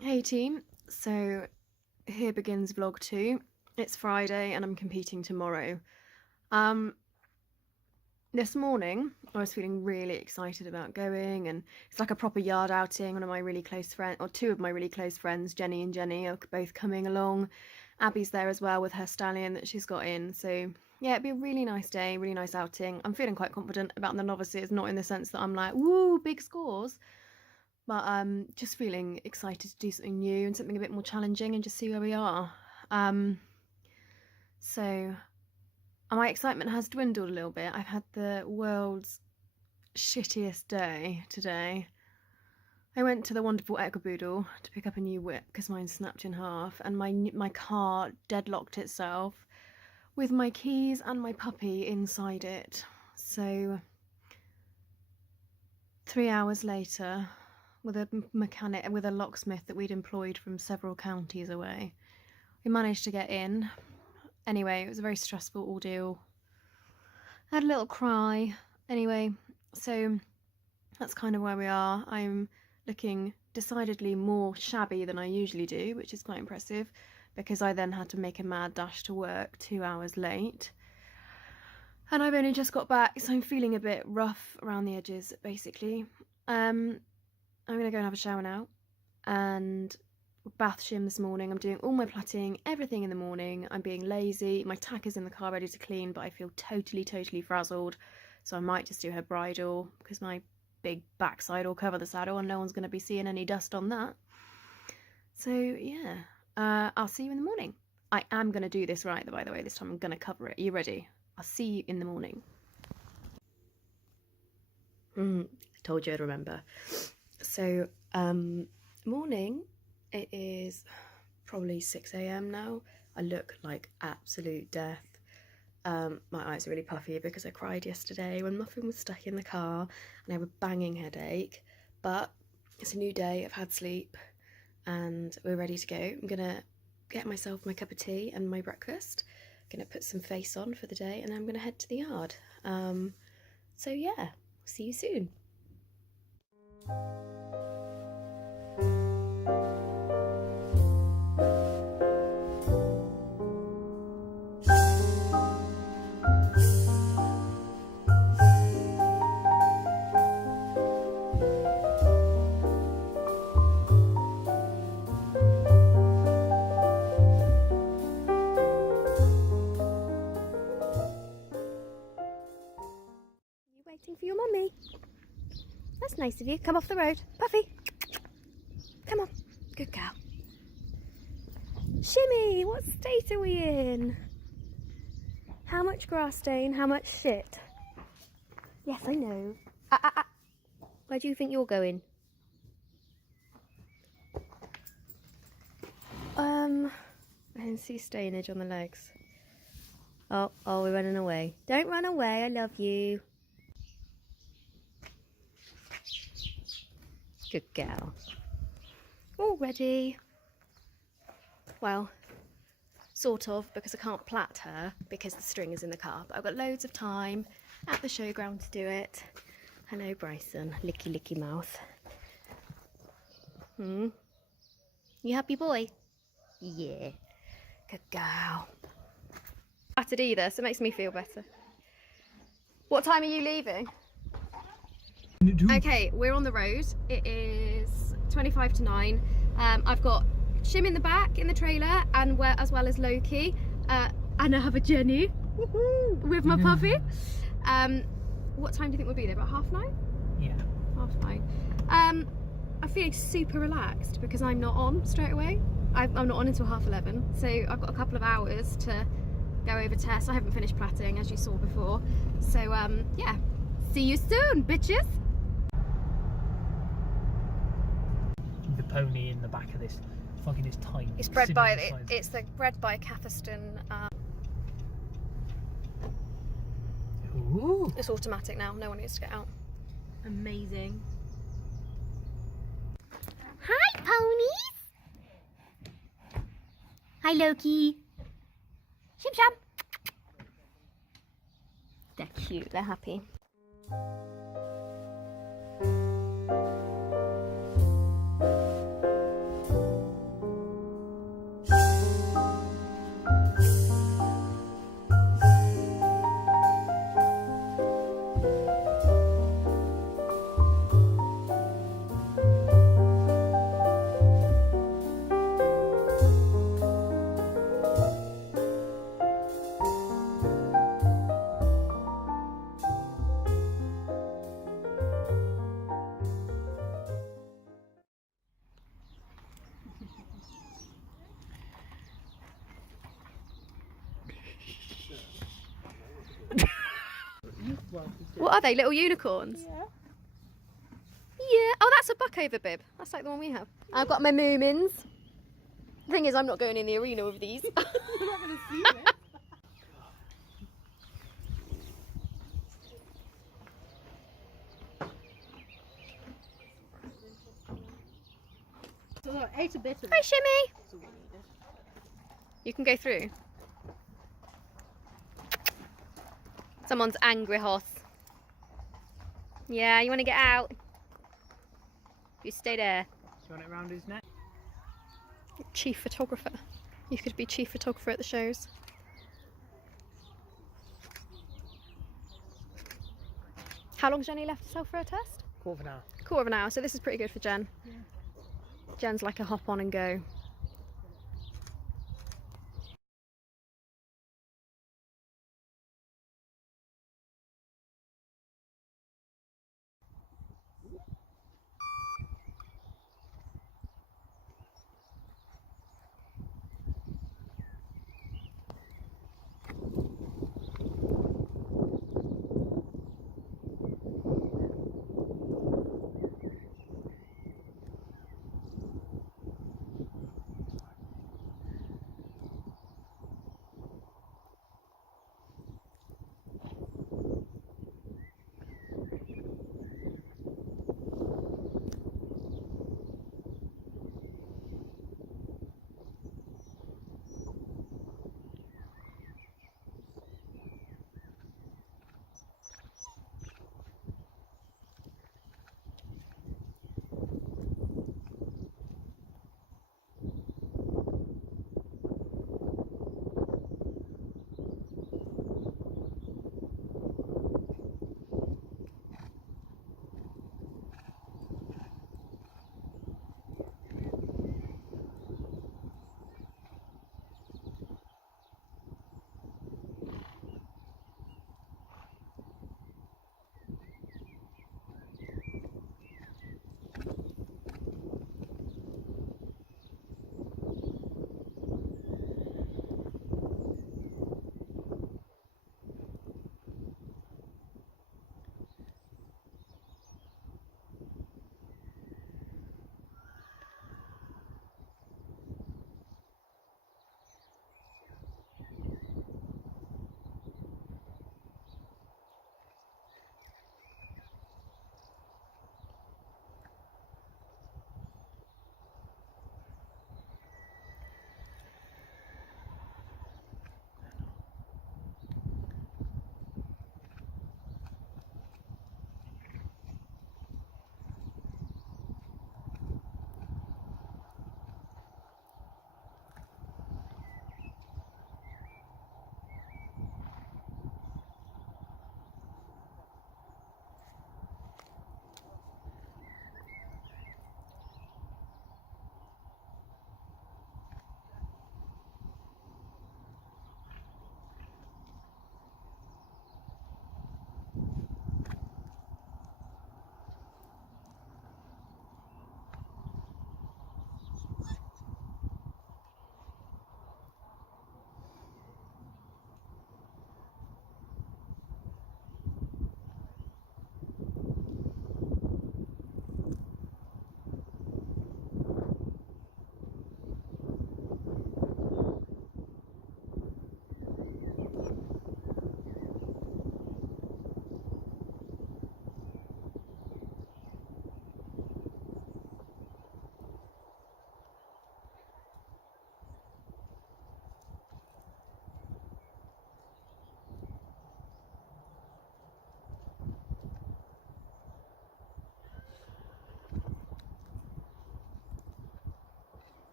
Hey team, so here begins vlog 2. It's Friday and I'm competing tomorrow. This morning I was feeling really excited about going, and it's like a proper yard outing. One of my really close friends, or two of my really close friends, Jenny and Jenny, are both coming along. Abby's there as well with her stallion that she's got in, so yeah, it'd be a really nice day, really nice outing. I'm feeling quite confident about the novices, not in the sense that I'm like, woo, big scores, but just feeling excited to do something new and something a bit more challenging and just see where we are. So my excitement has dwindled a little bit. I've had the world's shittiest day today. I went to the wonderful Ecoboodle to pick up a new whip because mine snapped in half, and my car deadlocked itself with my keys and my puppy inside it. So 3 hours later, with a mechanic, with a locksmith that we'd employed from several counties away, we managed to get in. Anyway, it was a very stressful ordeal. I had a little cry. Anyway, so that's kind of where we are. I'm looking decidedly more shabby than I usually do, which is quite impressive, because I then had to make a mad dash to work 2 hours late. And I've only just got back, so I'm feeling a bit rough around the edges, basically. I'm going to go and have a shower now, and bath shim this morning. I'm doing all my plaiting, everything in the morning. I'm being lazy. My tack is in the car ready to clean, but I feel totally frazzled, so I might just do her bridle, because my big backside will cover the saddle and no one's going to be seeing any dust on that. So yeah, I'll see you in the morning. I am going to do this right, by the way. This time I'm going to cover it. Are you ready? I'll see you in the morning. I told you I'd remember. So morning, it is probably 6 a.m. now. I look like absolute death. My eyes are really puffy because I cried yesterday when Muffin was stuck in the car and I have a banging headache, but it's a new day. I've had sleep and we're ready to go. I'm gonna get myself my cup of tea and my breakfast. Gonna put some face on for the day, and I'm gonna head to the yard. So yeah, see you soon. Waiting for your mummy. That's nice of you. Come off the road. Puffy. Come on. Good girl. Shimmy, what state are we in? How much grass stain? How much shit? Yes, I know. Where do you think you're going? I can see stainage on the legs. Oh, we're running away. Don't run away. I love you. Good girl. All ready. Well, sort of, because I can't plait her because the string is in the car, but I've got loads of time at the showground to do it. Hello, Bryson. Licky mouth. You happy boy? Yeah. Good girl. Battered either, so it makes me feel better. What time are you leaving? Okay, we're on the road. It is 25 to 9. I've got Shim in the back in the trailer, and as well as Loki, and I have a Jenny with my puppy. What time do you think we'll be there? About 9:30? Yeah. 9:30. I'm feeling super relaxed because I'm not on straight away. I'm not on until 11:30, so I've got a couple of hours to go over tests. I haven't finished plaiting, as you saw before. So yeah, see you soon, bitches. The pony in the back of this fucking is tiny. It's bred by bred by Catherstone. Ooh. It's automatic now. No one needs to get out. Amazing. Hi, ponies. Hi, Loki. Shim sham. They're cute. They're happy. What are they? Little unicorns? Yeah. Yeah. Oh, that's a buckover bib. That's like the one we have. I've got my moomins. The thing is, I'm not going in the arena with these. You're not going to see it. So I ate a bit of Hi, it. Shimmy. You can go through. Someone's angry horse. Yeah, you want to get out? You stay there. Do you want it around his neck? Chief photographer. You could be chief photographer at the shows. How long's Jenny left to sell for her test? Quarter of an hour. Quarter of an hour, so this is pretty good for Jen. Yeah. Jen's like a hop on and go.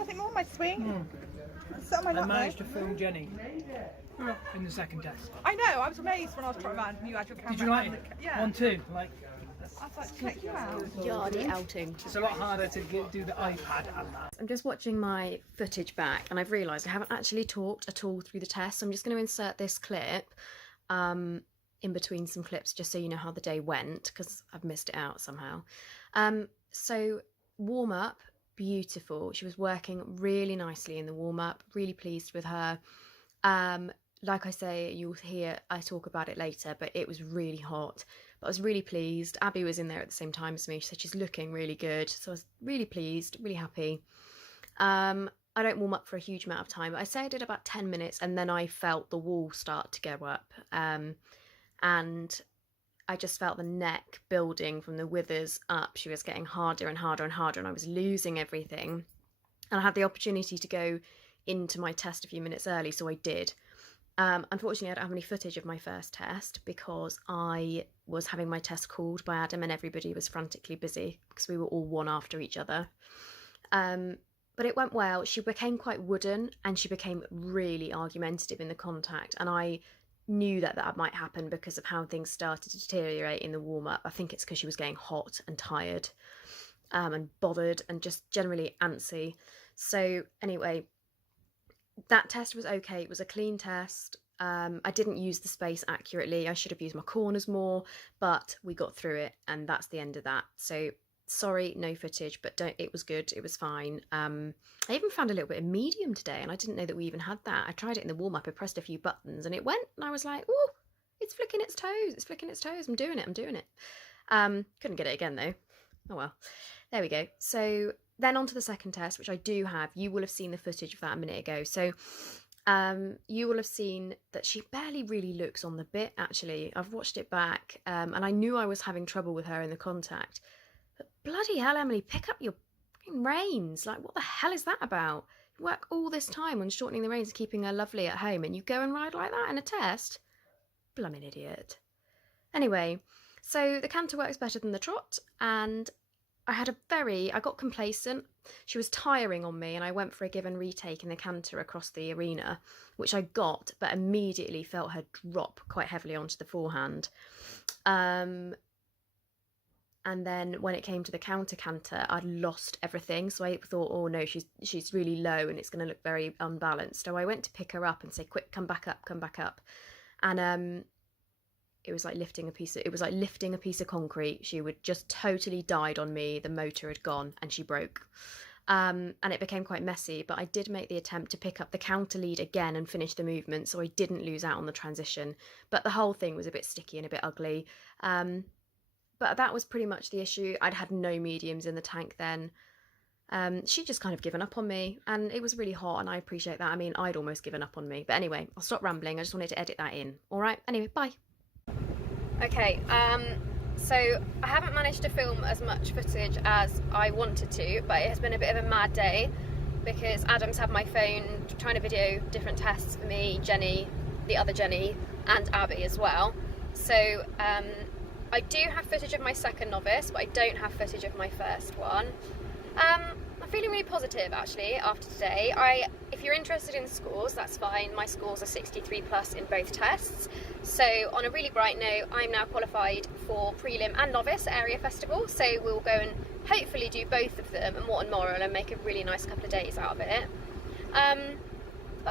nothing more on my swing. It's on my I nut, managed though. to film Jenny in the second test. I know, I was amazed when I was trying around and you had your camera. Did you like and it? Yeah. 1, 2, like. I was like, check you out. Yardy outing. It's a lot harder to do the iPad and that. I'm just watching my footage back and I've realised I haven't actually talked at all through the test. So I'm just going to insert this clip in between some clips just so you know how the day went, because I've missed it out somehow. So warm up, beautiful. She was working really nicely in the warm up, really pleased with her. Like I say, you'll hear I talk about it later, but it was really hot. But I was really pleased. Abby was in there at the same time as me. She said she's looking really good. So I was really pleased, really happy. I don't warm up for a huge amount of time. I say I did about 10 minutes and then I felt the wall start to go up. And I just felt the neck building from the withers up. She was getting harder and harder and harder and I was losing everything. And I had the opportunity to go into my test a few minutes early, so I did. Unfortunately, I don't have any footage of my first test because I was having my test called by Adam and everybody was frantically busy because we were all one after each other. But it went well. She became quite wooden and she became really argumentative in the contact. And I knew that that might happen because of how things started to deteriorate in the warm-up. I think it's because she was getting hot and tired and bothered and just generally antsy. So anyway, that test was okay. It was a clean test. I didn't use the space accurately. I should have used my corners more, but we got through it and that's the end of that. So sorry, no footage, but it was good. It was fine. I even found a little bit of medium today and I didn't know that we even had that. I tried it in the warm-up. I pressed a few buttons and it went and I was like, oh, it's flicking its toes. It's flicking its toes. I'm doing it. Couldn't get it again though. Oh well, there we go. So then on to the second test, which I do have. You will have seen the footage of that a minute ago. So you will have seen that she barely really looks on the bit, actually. I've watched it back and I knew I was having trouble with her in the contact. But bloody hell, Emily, pick up your fucking reins. Like, what the hell is that about? You work all this time on shortening the reins and keeping her lovely at home and you go and ride like that in a test? Blimmin' idiot. Anyway, so the canter works better than the trot and I got complacent. She was tiring on me and I went for a give and retake in the canter across the arena, which I got, but immediately felt her drop quite heavily onto the forehand. And then when it came to the counter canter, I'd lost everything. So I thought, oh no, she's really low and it's going to look very unbalanced. So I went to pick her up and say, quick, come back up. And it was like lifting a piece of concrete. She would just totally died on me. The motor had gone and she broke. And it became quite messy, but I did make the attempt to pick up the counter lead again and finish the movement, so I didn't lose out on the transition. But the whole thing was a bit sticky and a bit ugly. But that was pretty much the issue. I'd had no mediums in the tank then. She'd just kind of given up on me, and it was really hot, and I appreciate that. I mean, I'd almost given up on me. But anyway, I'll stop rambling. I just wanted to edit that in. All right? Anyway, bye. Okay, so I haven't managed to film as much footage as I wanted to, but it has been a bit of a mad day because Adam's had my phone trying to video different tests for me, Jenny, the other Jenny, and Abby as well. So I do have footage of my second novice, but I don't have footage of my first one. I'm feeling really positive actually after today. If you're interested in scores, that's fine. My scores are 63 plus in both tests. So on a really bright note, I'm now qualified for prelim and novice at Area Festival. So we'll go and hopefully do both of them and Moral and make a really nice couple of days out of it. I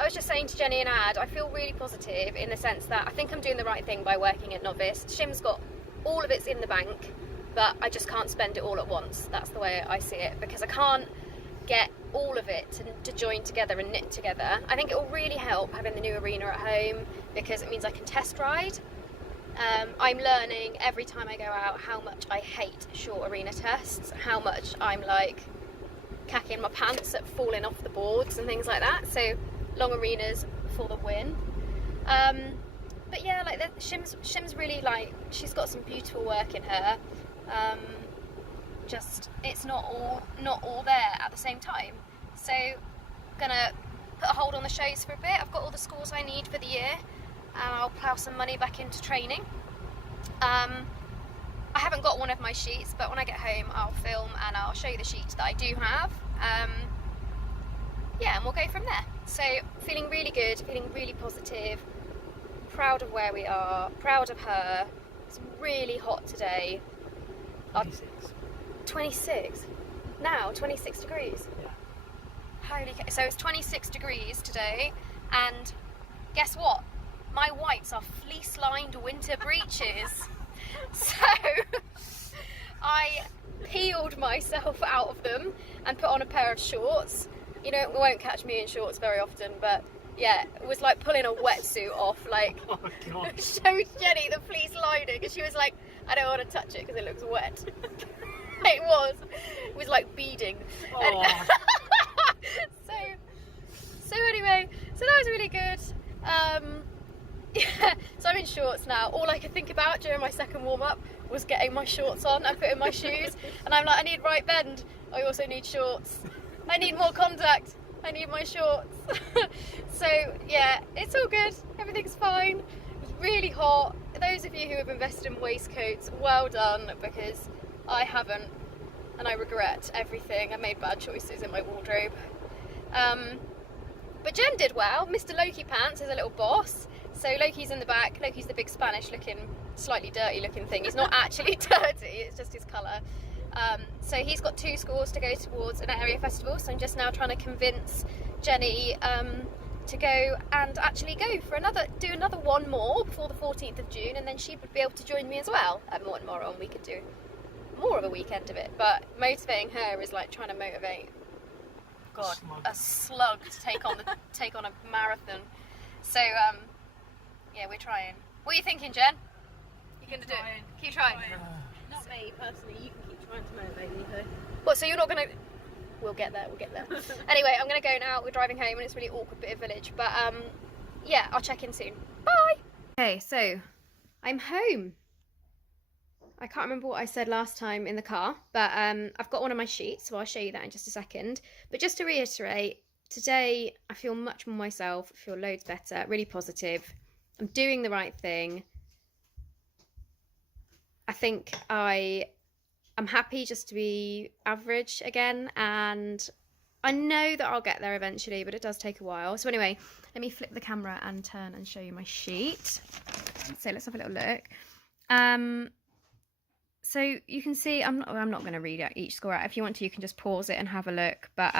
was just saying to Jenny and Ad, I feel really positive in the sense that I think I'm doing the right thing by working at novice. Shim's got all of it's in the bank, but I just can't spend it all at once. That's the way I see it, because I can't get all of it to join together and knit together. I think it will really help having the new arena at home because it means I can test ride. I'm learning every time I go out how much I hate short arena tests, how much I'm like cacking my pants at falling off the boards and things like that. So long arenas for the win. But yeah, like Shim's really like, she's got some beautiful work in her. Just it's not all there at the same time. So gonna put a hold on the shows for a bit. I've got all the scores I need for the year and I'll plough some money back into training. I haven't got one of my sheets, but when I get home I'll film and I'll show you the sheets that I do have. yeah, and we'll go from there. So feeling really good, feeling really positive, proud of where we are, proud of her. It's really hot today. 26. 26 now, 26 degrees. Yeah. Holy cow. So it's 26 degrees today, and guess what? My whites are fleece-lined winter breeches. So I peeled myself out of them and put on a pair of shorts. You know, it won't catch me in shorts very often, but yeah, it was like pulling a wetsuit off. Like, Oh my god. showed Jenny the fleece lining, and she was like, I don't want to touch it because it looks wet. It was like beading. Oh. So anyway, so that was really good. Yeah, so I'm in shorts now. All I could think about during my second warm-up was getting my shorts on and putting my shoes, and I'm like, I need right bend, I also need shorts, I need more contact, I need my shorts. So yeah, it's all good, everything's fine. It's really hot. Those of you who have invested in waistcoats, well done, because I haven't, and I regret everything. I made bad choices in my wardrobe. But Jen did well. Mr. Loki Pants is a little boss. So Loki's in the back. Loki's the big Spanish looking, slightly dirty looking thing. He's not actually dirty, it's just his colour. So he's got 2 scores to go towards an area festival. So I'm just now trying to convince Jenny to go and actually go for do another one more before the 14th of June, and then she would be able to join me as well at tomorrow, and we could do more of a weekend of it. But motivating her is like trying to motivate a slug to take on a marathon. So yeah, we're trying. What are you thinking, Jen? You gonna do it? Keep trying. Not me personally. You can keep trying to motivate me though. What? So you're not gonna? We'll get there. Anyway, I'm gonna go now. We're driving home, and it's a really awkward bit of village. But yeah, I'll check in soon. Bye. Okay, so I'm home. I can't remember what I said last time in the car, but I've got one of my sheets, so I'll show you that in just a second. But just to reiterate, today I feel much more myself, I feel loads better, really positive. I'm doing the right thing. I think I'm happy just to be average again, and I know that I'll get there eventually, but it does take a while. So anyway, let me flip the camera and turn and show you my sheet. So let's have a little look. So you can see, I'm not going to read out each score out. If you want to, you can just pause it and have a look. But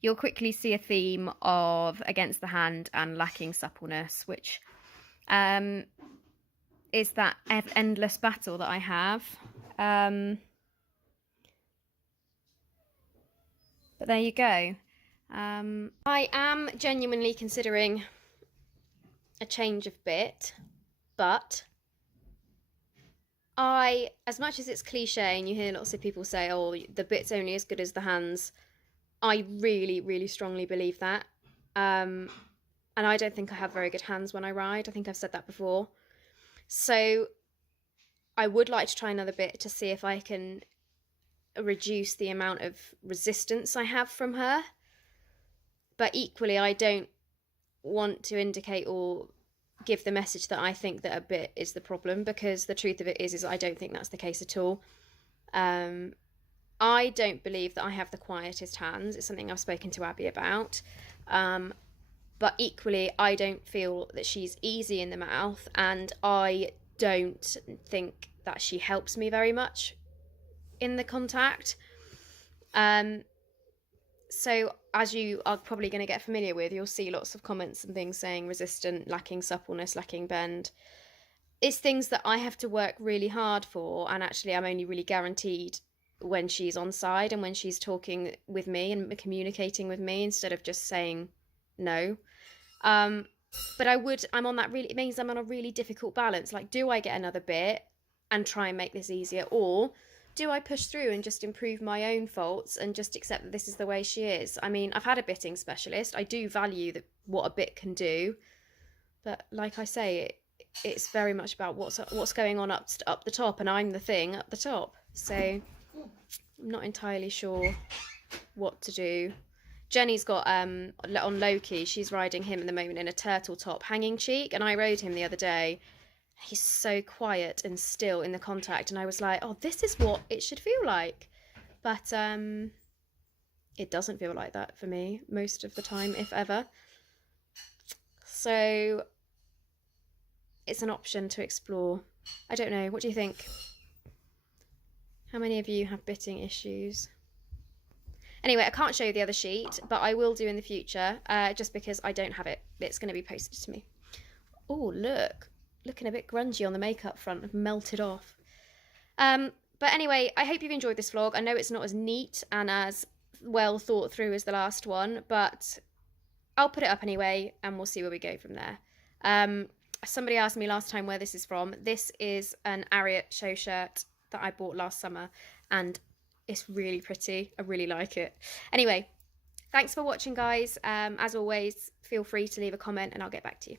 you'll quickly see a theme of against the hand and lacking suppleness, which is that endless battle that I have. But there you go. I am genuinely considering a change of bit, but as much as it's cliche and you hear lots of people say, oh, the bit's only as good as the hands, I really, really strongly believe that. And I don't think I have very good hands when I ride. I think I've said that before. So I would like to try another bit to see if I can reduce the amount of resistance I have from her. But equally, I don't want to indicate or give the message that I think that a bit is the problem, because the truth of it is I don't think that's the case at all. I don't believe that I have the quietest hands. It's something I've spoken to Abby about. But equally, I don't feel that she's easy in the mouth, and I don't think that she helps me very much in the contact. So as you are probably going to get familiar with, you'll see lots of comments and things saying resistant, lacking suppleness, lacking bend. It's things that I have to work really hard for, and actually I'm only really guaranteed when she's on side and when she's talking with me and communicating with me instead of just saying no. But I'm on that really, it means I'm on a really difficult balance. Like, do I get another bit and try and make this easier, or do I push through and just improve my own faults and just accept that this is the way she is? I mean, I've had a bitting specialist. I do value what a bit can do, but like I say, it's very much about what's going on up the top, and I'm the thing up the top. So I'm not entirely sure what to do. Jenny's got on Loki, she's riding him at the moment in a turtle top hanging cheek, and I rode him the other day. He's so quiet and still in the contact, and I was like, oh, this is what it should feel like. But it doesn't feel like that for me most of the time, if ever. So it's an option to explore. I don't know, what do you think? How many of you have bitting issues? Anyway, I can't show you the other sheet, but I will do in the future, just because I don't have it. It's going to be posted to me. Oh, look. Looking a bit grungy on the makeup front. I've melted off. But anyway, I hope you've enjoyed this vlog. I know it's not as neat and as well thought through as the last one, but I'll put it up anyway, and we'll see where we go from there. Somebody asked me last time where this is from. This is an Ariat show shirt that I bought last summer, and it's really pretty. I really like it. Anyway, thanks for watching, guys. As always, feel free to leave a comment and I'll get back to you.